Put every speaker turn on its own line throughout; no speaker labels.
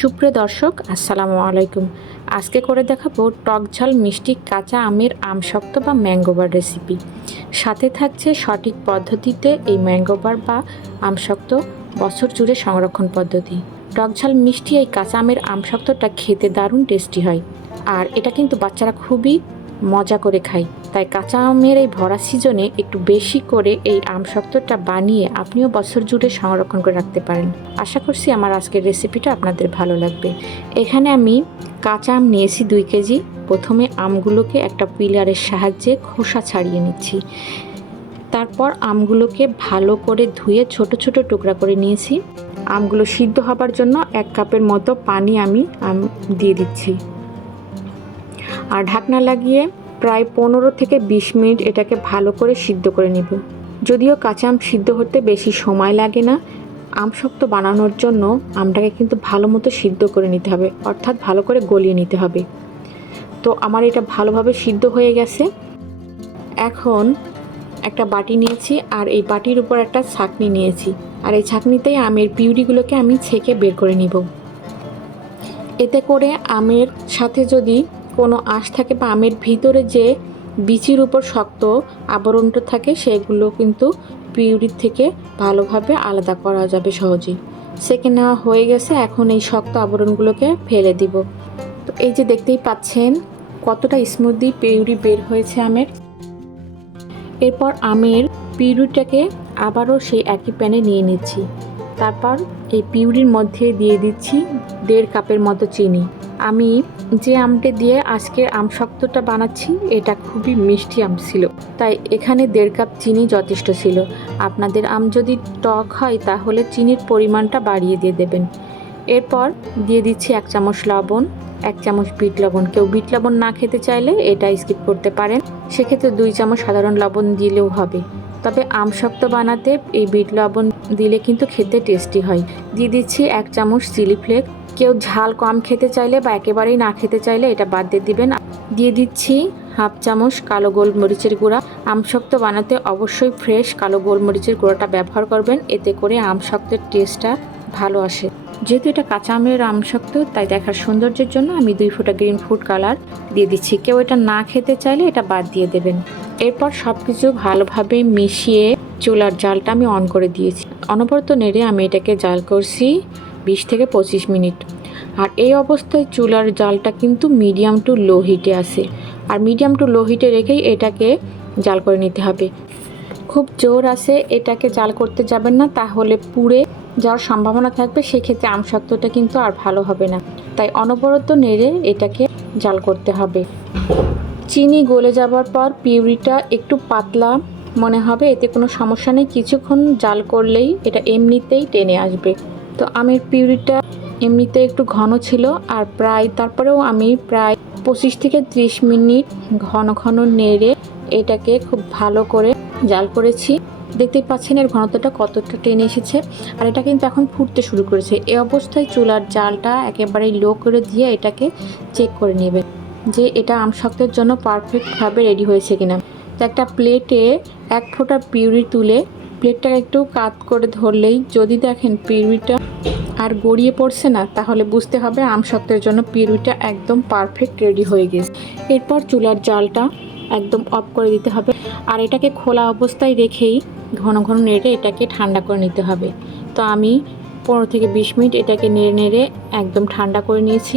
সুপ্রিয় দর্শক, আসসালামু আলাইকুম। আজকে করে দেখাবো টক ঝাল মিষ্টি কাঁচা আমের আমশক্ত বা ম্যাঙ্গোবার রেসিপি। সাথে থাকছে সঠিক পদ্ধতিতে এই ম্যাঙ্গোবার বা আমশক্ত বছর জুড়ে সংরক্ষণ পদ্ধতি। টক ঝাল মিষ্টি এই কাঁচা আমের আমশক্তটা খেতে দারুণ টেস্টি হয়। আর এটা কিন্তু বাচ্চারা খুবই মজা করে খায়। তাই কাঁচা আমের এই ভরা সিজনে একটু বেশি করে এই আম শক্তটা বানিয়ে আপনিও বছর জুড়ে সংরক্ষণ করে রাখতে পারেন। আশা করছি আমার আজকের রেসিপিটা আপনাদের ভালো লাগবে। এখানে আমি কাঁচা আম নিয়েছি দুই কেজি। প্রথমে আমগুলোকে একটা পিলারের সাহায্যে খোসা ছাড়িয়ে নিচ্ছি। তারপর আমগুলোকে ভালো করে ধুয়ে ছোট ছোট টুকরা করে নিয়েছি। আমগুলো সিদ্ধ হবার জন্য এক কাপের মতো পানি আমি আম দিয়ে দিচ্ছি। আর ঢাকনা লাগিয়ে প্রায় পনেরো থেকে বিশ মিনিট এটাকে ভালো করে সিদ্ধ করে নেব। যদিও কাঁচা আম সিদ্ধ হতে বেশি সময় লাগে না, আম শক্ত বানানোর জন্য আমটাকে কিন্তু ভালো মতো সিদ্ধ করে নিতে হবে, অর্থাৎ ভালো করে গলিয়ে নিতে হবে। তো আমার এটা ভালোভাবে সিদ্ধ হয়ে গেছে। এখন একটা বাটি নিয়েছি আর এই বাটির উপর একটা ছাকনি নিয়েছি। আর এই ছাকনিতেই আমের পিউরিগুলোকে আমি ছেঁকে বের করে নিব। এতে করে আমের সাথে যদি কোনো আঁশ থাকে বা আমের ভিতরে যে বিচির উপর শক্ত আবরণটা থাকে, সেগুলো কিন্তু পিউরির থেকে ভালোভাবে আলাদা করা যাবে সহজেই সেকে নেওয়া হয়ে গেছে, এখন এই শক্ত আবরণগুলোকে ফেলে দিব। তো এই যে দেখতেই পাচ্ছেন কতটা স্মুদি পিউরি বের হয়েছে আমের। এরপর আমের পিউরিটাকে আবারও সেই একই প্যানে নিয়ে নিচ্ছি। তারপর এই পিউরির মধ্যে দিয়ে দিচ্ছি দেড় কাপের মতো চিনি। আমি যে আমটা দিয়ে আজকের আম শক্তটা বানাচ্ছি, এটা খুবই মিষ্টি আম ছিল। তাই এখানে দেড় কাপ চিনি যথেষ্ট ছিল। আপনাদের আম যদি টক হয়, তাহলে চিনির পরিমাণটা বাড়িয়ে দিয়ে দেবেন। এরপর দিয়ে দিচ্ছি এক চামচ লবণ, এক চামচ বিট লবণ। কেউ বিট লবণ না খেতে চাইলে এটা স্কিপ করতে পারেন। সেক্ষেত্রে দুই চামচ সাধারণ লবণ দিলেও হবে। তবে আম শক্ত বানাতে এই বিট লবণ দিলে কিন্তু খেতে টেস্টি হয়। দিয়ে দিচ্ছি এক চামচ চিলি ফ্লেক। কেউ ঝাল কম খেতে চাইলে বা একেবারেই না খেতে চাইলে এটা বাদ দিয়ে দিবেন। দিয়ে দিচ্ছি হাফ চামচ কালো গোলমরিচের গুঁড়া। আমশক্ত বানাতে অবশ্যই ফ্রেশ কালো গোলমরিচের গুঁড়াটা ব্যবহার করবেন। এতে করে আমশক্তের টেস্টটা ভালো আসে। যেহেতু এটা কাঁচা আমের আমশক্ত, তাই দেখার সৌন্দর্যের জন্য আমি দুই ফোঁটা গ্রিন ফুড কালার দিয়ে দিচ্ছি। কেউ এটা না খেতে চাইলে এটা বাদ দিয়ে দেবেন। এরপর সব কিছু ভালোভাবে মিশিয়ে চুলার জালটা আমি অন করে দিয়েছি। অনবরত নেড়ে আমি এটাকে জাল করছি। বিশ থেকে পঁচিশ মিনিট। আর এই অবস্থায় চুলার জালটা কিন্তু মিডিয়াম টু লো হিটে আসে আর মিডিয়াম টু লো হিটে রেখেই এটাকে জাল করে নিতে হবে। খুব জোর আসে এটাকে জাল করতে যাবেন না, তাহলে পুড়ে যাওয়ার সম্ভাবনা থাকবে, সেক্ষেত্রে আমসত্ত্বটা কিন্তু আর ভালো হবে না। তাই অনবরত নেড়ে এটাকে জাল করতে হবে। চিনি গলে যাবার পর পিউরিটা একটু পাতলা মনে হবে, এতে কোনো সমস্যা নেই। কিছুক্ষণ জাল করলেই এটা এমনিতেই টেনে আসবে। তো আমের পিউরিটা এমনিতে একটু ঘন ছিল আর প্রায়, তারপরেও আমি প্রায় পঁচিশ থেকে ত্রিশ মিনিট ঘন ঘন নেড়ে এটাকে খুব ভালো করে জাল করেছি। দেখতেই পাচ্ছেন এর ঘনত্বটা কতটা টেনে এসেছে আর এটা কিন্তু এখন ফুটতে শুরু করেছে। এ অবস্থায় চুলার জালটা একেবারেই লো করে দিয়ে এটাকে চেক করে নেবে যে এটা আমশক্তের জন্য পারফেক্টভাবে রেডি হয়েছে কিনা। তো একটা প্লেটে এক ফোঁটা পিউরি তুলে প্লেটটাকে একটু কাত করে ধরলেই যদি দেখেন পিউরিটা আর গড়িয়ে পড়ছে না, তাহলে বুঝতে হবে আমশক্তের জন্য পিউরিটা একদম পারফেক্ট রেডি হয়ে গেছে। এরপর চুলার জালটা একদম অফ করে দিতে হবে। আর এটাকে খোলা অবস্থায় রেখেই ঘন ঘন নেড়ে এটাকে ঠান্ডা করে নিতে হবে। তো আমি পনেরো থেকে বিশ মিনিট এটাকে নেড়ে নেড়ে একদম ঠান্ডা করে নিয়েছি।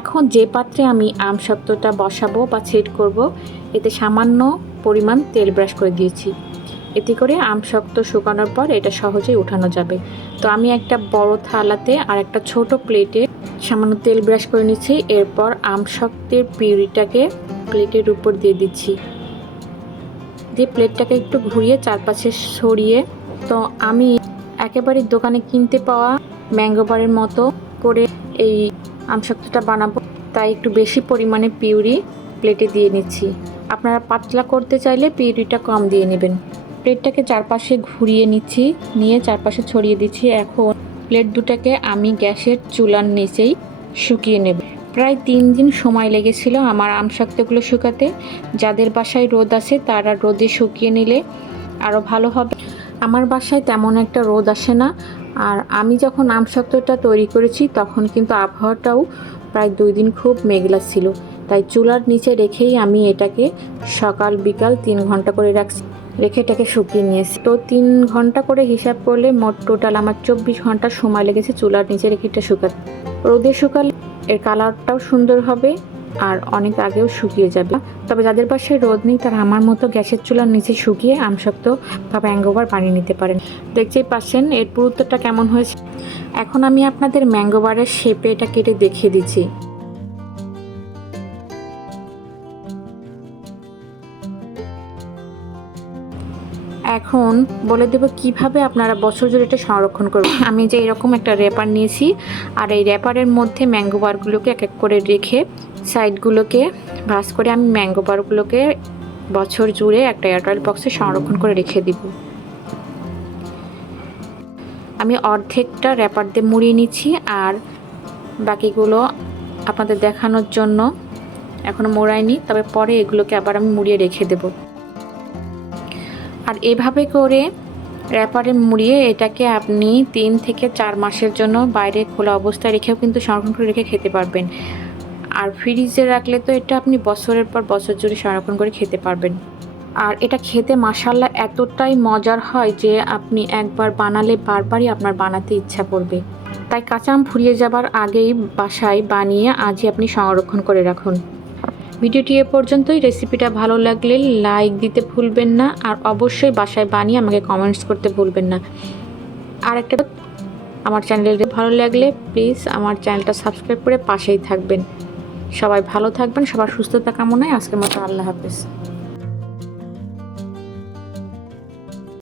এখন যে পাত্রে আমি আম শক্তটা বসাবো বা সেট করব, এতে সামান্য পরিমাণ তেল ব্রাশ করে দিয়েছি। এতে করে আম শক্ত শুকানোর পর এটা সহজেই উঠানো যাবে। তো আমি একটা বড় থালাতে আর একটা ছোট প্লেটে সামান্য তেল ব্রাশ করে নিচ্ছি। এরপর আম শক্তের পিউরিটাকে প্লেটের উপর দিয়ে দিচ্ছি। দিয়ে প্লেটটাকে একটু ঘুরিয়ে চারপাশে সরিয়ে, তো আমি একেবারে দোকানে কিনতে পাওয়া ম্যাঙ্গো বারের মতো করে এই আমশক্তটা বানাবো। তাই একটু বেশি পরিমাণে পিউরি প্লেটে দিয়ে নিচ্ছি। আপনারা পাতলা করতে চাইলে পিউরিটা কম দিয়ে নেবেন। প্লেটটাকে চারপাশে ঘুরিয়ে নিচ্ছি, নিয়ে চারপাশে ছড়িয়ে দিচ্ছি। এখন প্লেট দুটাকে আমি গ্যাসের চুলার নিচেই শুকিয়ে নেব। প্রায় তিন দিন সময় লেগেছিল আমার আমশক্তগুলো শুকাতে। যাদের বাসায় রোদ আছে তারা রোদে শুকিয়ে নিলে আরও ভালো হবে। আমার বাসায় তেমন একটা রোদ আসে না। আর আমি যখন আম শক্তটা তৈরি করেছি তখন কিন্তু আবহাওয়াটাও প্রায় দুই দিন খুব মেঘলা ছিল। তাই চুলার নিচে রেখেই আমি এটাকে সকাল বিকাল তিন ঘণ্টা করে রাখছি। রেখে এটাকে শুকিয়ে নিয়েছি। তো তিন ঘণ্টা করে হিসাব করলে মোট টোটাল আমার চব্বিশ ঘণ্টা সময় লেগেছে চুলার নিচে রেখে এটা শুকাতে। রোদে শুকালে এর কালারটাও সুন্দর হবে আর অনেক আগেও শুকিয়ে যাবে। তবে যাদের পাশে রোদ নেই, তারা আমার মতো গ্যাসের চুলার নিচে শুকিয়ে আমশক্ত বা বানিয়ে নিতে পারেন। দেখতেই পাচ্ছেন, এর পুরুত্বটা কেমন হয়েছে? এখন আমি আপনাদের ম্যাঙ্গোবারের শেপে এটা কেটে দেখিয়ে দিচ্ছি। এখন বলে দেব কীভাবে আপনারা বছর জুড়ে এটা সংরক্ষণ করবেন। আমি যে এরকম একটা র্যাপার নিয়েছি, আর এই র্যাপারের মধ্যে ম্যাঙ্গো বারগুলোকে এক এক করে রেখে সাইডগুলোকে ভাস করে আমি ম্যাঙ্গো বারগুলোকে বছর জুড়ে একটা এয়ারটেল বক্সে সংরক্ষণ করে রেখে দিব। আমি অর্ধেকটা র্যাপার দিয়ে মুড়িয়ে নিচ্ছি, আর বাকিগুলো আপনাদের দেখানোর জন্য এখনও মোড়াইনি, তবে পরে এগুলোকে আবার আমি মুড়িয়ে রেখে দেবো। আর এভাবে করে র্যাপারে মুড়িয়ে এটাকে আপনি তিন থেকে চার মাসের জন্য বাইরে খোলা অবস্থায় রেখেও কিন্তু সংরক্ষণ করে রেখে খেতে পারবেন। আর ফ্রিজে রাখলে তো এটা আপনি বছরের পর বছর জুড়ে সংরক্ষণ করে খেতে পারবেন। আর এটা খেতে মাসাল্লা এতটাই মজার হয় যে আপনি একবার বানালে বারবারই আপনার বানাতে ইচ্ছা করবে। তাই কাঁচা আম ফুরিয়ে যাবার আগেই বাসায় বানিয়ে আজই আপনি সংরক্ষণ করে রাখুন। ভিডিওটি এ পর্যন্তই। রেসিপিটা ভালো লাগলে লাইক দিতে ভুলবেন না আর অবশ্যই বাসায় বানিয়ে আমাকে কমেন্টস করতে ভুলবেন না। আর একটা আমার চ্যানেলটি ভালো লাগলে প্লিজ আমার চ্যানেলটা সাবস্ক্রাইব করে পাশেই থাকবেন। সবাই ভালো থাকবেন, সবার সুস্থতা কামনায় আজকের মতো আল্লাহ হাফেজ।